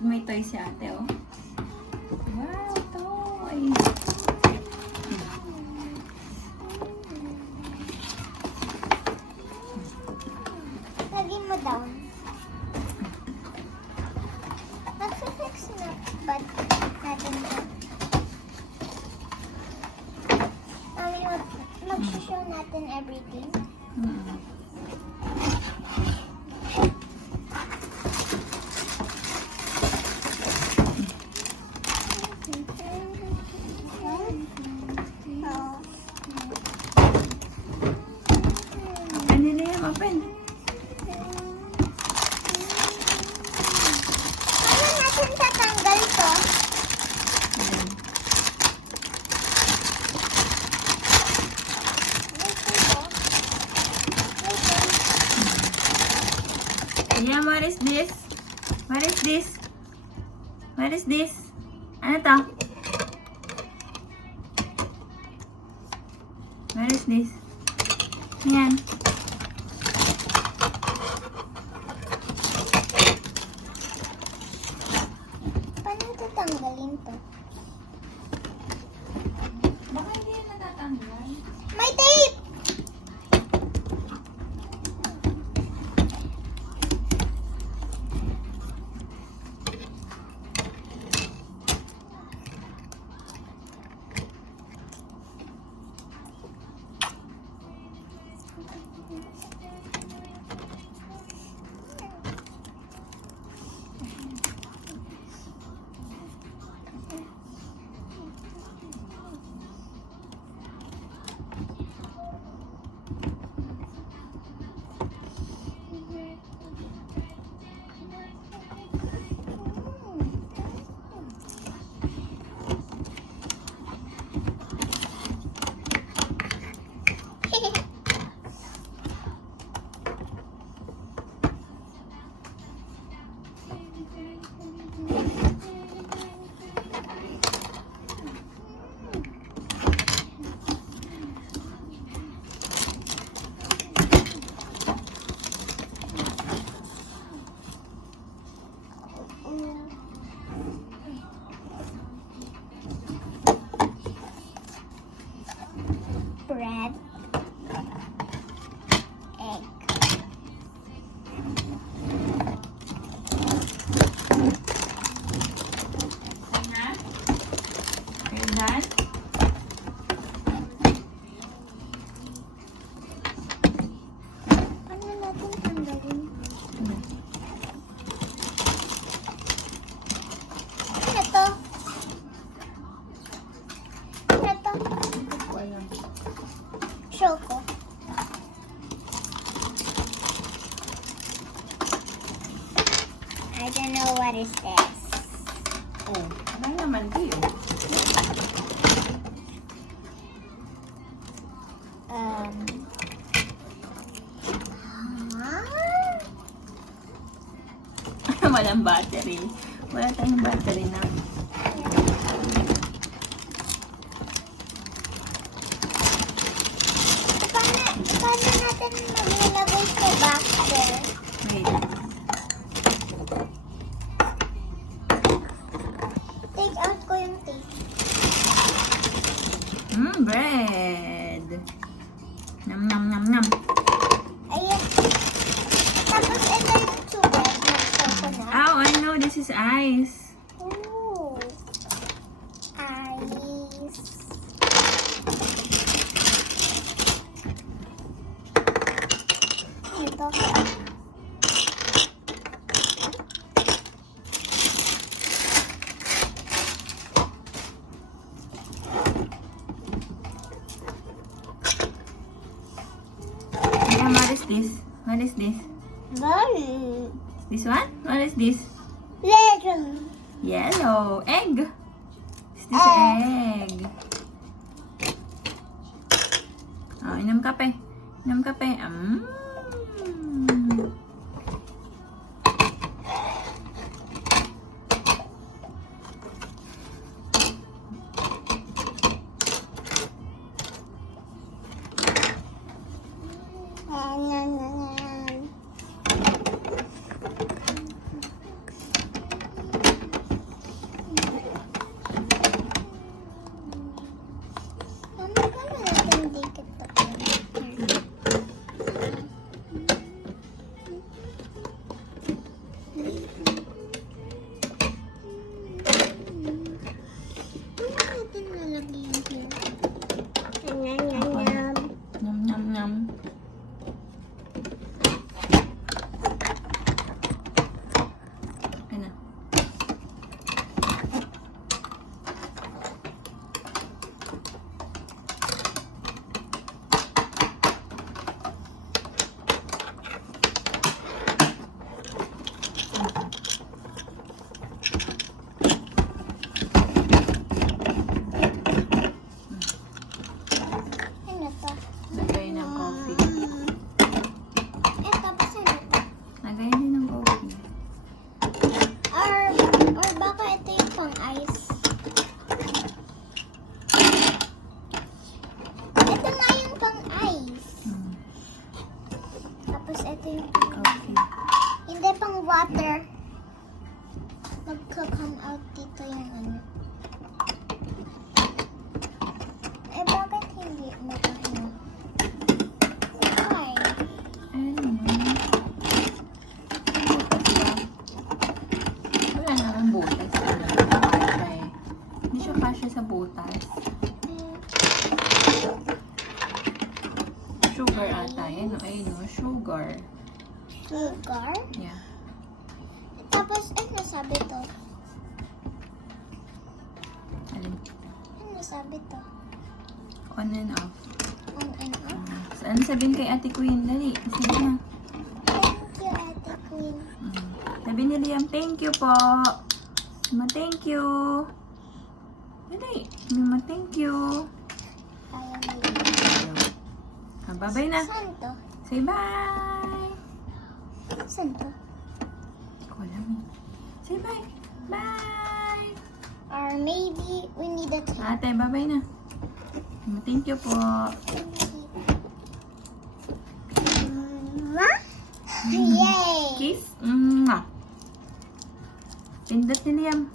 may toy si ate, oh. Wow, toy. Lagyan mo down. Nag-fix na ba natin ito? Mag-show natin everything. Open nila yan, open. Paano natin tatanggal to? Ayan, what is this? What is this? What is this? Ano to? What is this? Ayan. Paano tatanggalin to? Baka hindi yan natatanggal. May tape! Bread, egg. Ayan. Ayan. Paano natin tanggalin? Ito. Ito. Hindi ko alam. Show ko. I don't know what is this. Oh, ano naman kayo? Walang battery. Wala tayong battery na. Paano natin maglalagay sa box there? Wait. Take out ko yung tape. Bread. Nam nam nam nam. Ayan. Tapos ito yung sugar na coconut. Oh, I know this is ice. Ooh. Ice. Ito. Yeah, what is this? What is this? This one? What is this? Legend. Yellow. Egg. Is this egg? Oh, inom kape. Inom kape. magka-come out dito yung ano. Eh, bakit hindi makaano? Why? Ano? Butas ba? Wala naman butas. Hindi siya kasya sa butas. Sugar ata. Yan o. Ayun o. Sugar. Sugar? Yeah. Tapos, ano sabi to? Alin? Ano sabi to? On and off. On and off? So, ano sabihin kay Ate Queen? Dali. Sige na. Thank you, Ate Queen. Sabi ni Liam, thank you po. Thank you. Dali. Thank you. Ayaw nila. Bye-bye na. Saan to? Say bye. Saan to? Ako lang eh. Say bye. Bye. Or maybe we need a tape. Ate, bye-bye na. Thank you po. Yay! Kiss. Pindot ni Liam.